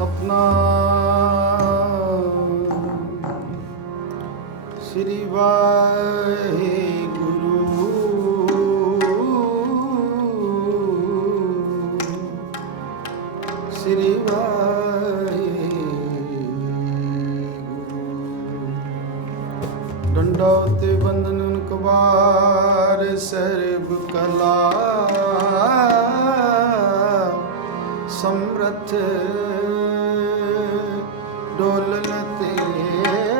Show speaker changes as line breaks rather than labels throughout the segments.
ਸਤਨਾਮ ਸ੍ਰੀ ਵਾਹਿਗੁਰੂ। ਸ੍ਰੀ ਵਾਹਿਗੁਰੂ। ਡੰਡਾ ਉਤੇ ਬੰਧਨ ਕਬਾਰ ਕਲਾ। ਸਮਰਥ ਡੋਲਨ ਤੇ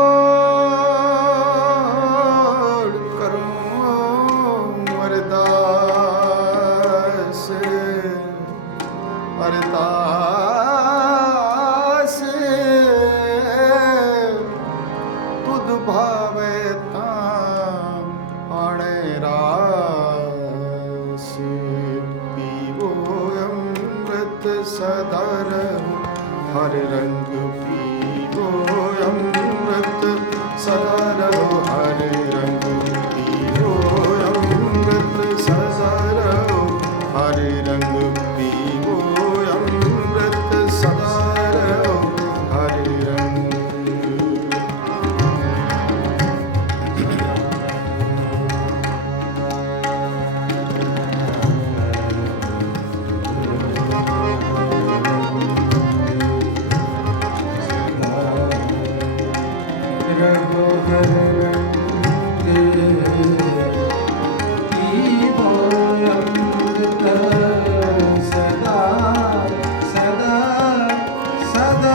ਰੰਗ ਪੀਵੋ ਅੰਮ੍ਰਿਤ ਸਦਾ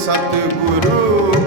ਸਤਿਗੁਰੂ